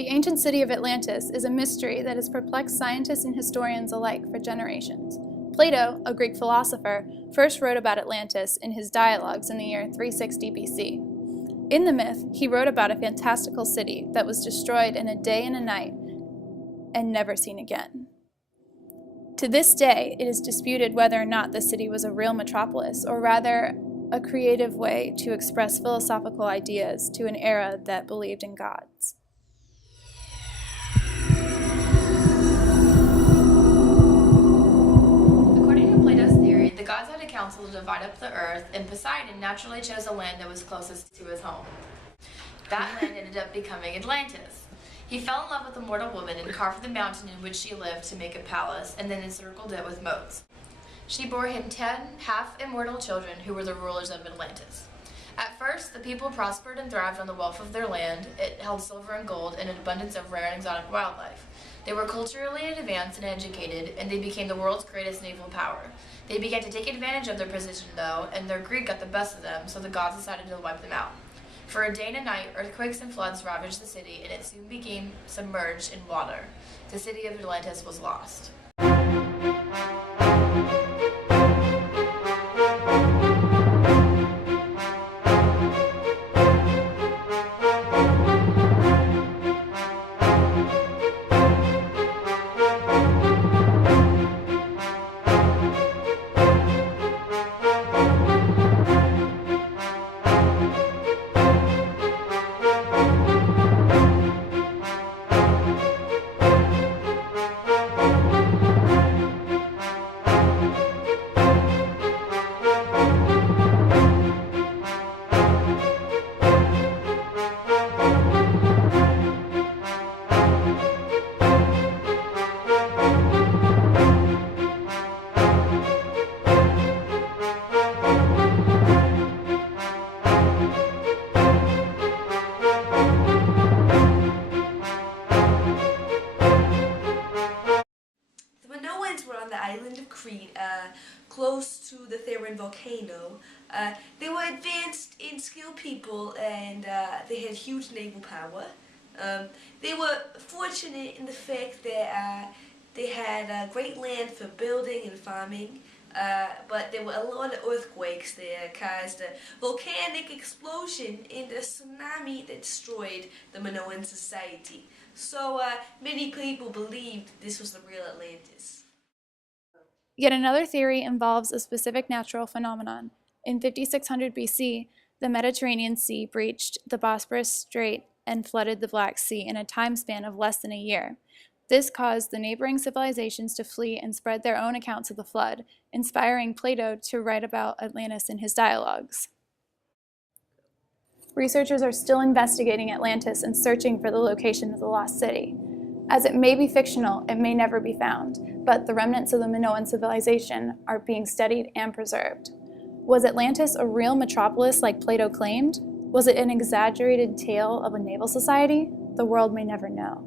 The ancient city of Atlantis is a mystery that has perplexed scientists and historians alike for generations. Plato, a Greek philosopher, first wrote about Atlantis in his dialogues in the year 360 BC. In the myth, he wrote about a fantastical city that was destroyed in a day and a night and never seen again. To this day, it is disputed whether or not the city was a real metropolis, or rather a creative way to express philosophical ideas to an era that believed in gods. According to Plato's theory, the gods had a council to divide up the earth, and Poseidon naturally chose the land that was closest to his home. That land ended up becoming Atlantis. He fell in love with a mortal woman and carved the mountain in which she lived to make a palace, and then encircled it with moats. She bore him 10 half-immortal children who were the rulers of Atlantis. At first, the people prospered and thrived on the wealth of their land. It held silver and gold and an abundance of rare and exotic wildlife. They were culturally advanced and educated, and they became the world's greatest naval power. They began to take advantage of their position, though, and their greed got the best of them, so the gods decided to wipe them out. For a day and a night, earthquakes and floods ravaged the city, and it soon became submerged in water. The city of Atlantis was lost. Were on the island of Crete, close to the Theron volcano. They were advanced and skilled people, and they had huge naval power. They were fortunate in the fact that they had great land for building and farming, but there were a lot of earthquakes that caused a volcanic explosion and a tsunami that destroyed the Minoan society. So many people believed this was the real Atlantis. Yet another theory involves a specific natural phenomenon. In 5600 BC, the Mediterranean Sea breached the Bosporus Strait and flooded the Black Sea in a time span of less than a year. This caused the neighboring civilizations to flee and spread their own accounts of the flood, inspiring Plato to write about Atlantis in his dialogues. Researchers are still investigating Atlantis and searching for the location of the lost city. As it may be fictional, it may never be found, but the remnants of the Minoan civilization are being studied and preserved. Was Atlantis a real metropolis like Plato claimed? Was it an exaggerated tale of a naval society? The world may never know.